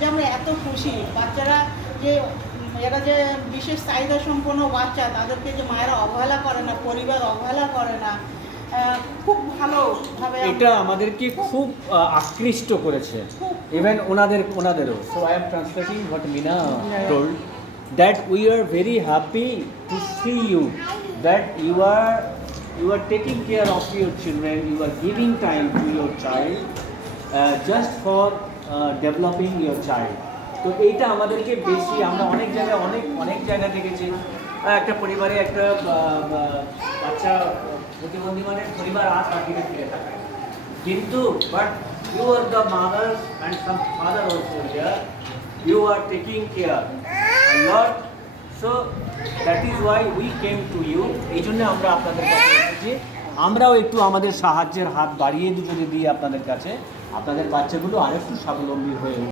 যে আমরা এত খুশি বাচ্চারা যে এরা যে বিশেষ চাহিদা সম্পন্ন বাচ্চা তাদেরকে যে মায়েরা অবহেলা করে না, পরিবার অবহেলা করে না, খুব ভালোভাবে এটা আমাদেরকে খুব আকৃষ্ট করেছে, even ওনাদেরও। So I am translating what Mina told, that we are very happy to C you, that you are taking care of your children, you are giving time to your child just for developing your child. তো এইটা আমাদেরকে বেশি, আমরা অনেক জায়গায় অনেক জায়গা দেখেছি একটা পরিবারে একটা বাচ্চা প্রতিবন্ধী মানে পরিবার আর বাকিটা ফিরে থাকে, কিন্তু but you are the mother and some father also here, you are taking care a lot, so that is why we came to you. এই জন্য আমরা আপনাদের কাছে এসেছি, আমরাও একটু আমাদের সাহায্যের হাত বাড়িয়ে যদি দিই আপনাদের কাছে, আপনাদের বাচ্চাগুলো আরেকটু স্বাবলম্বী হয়ে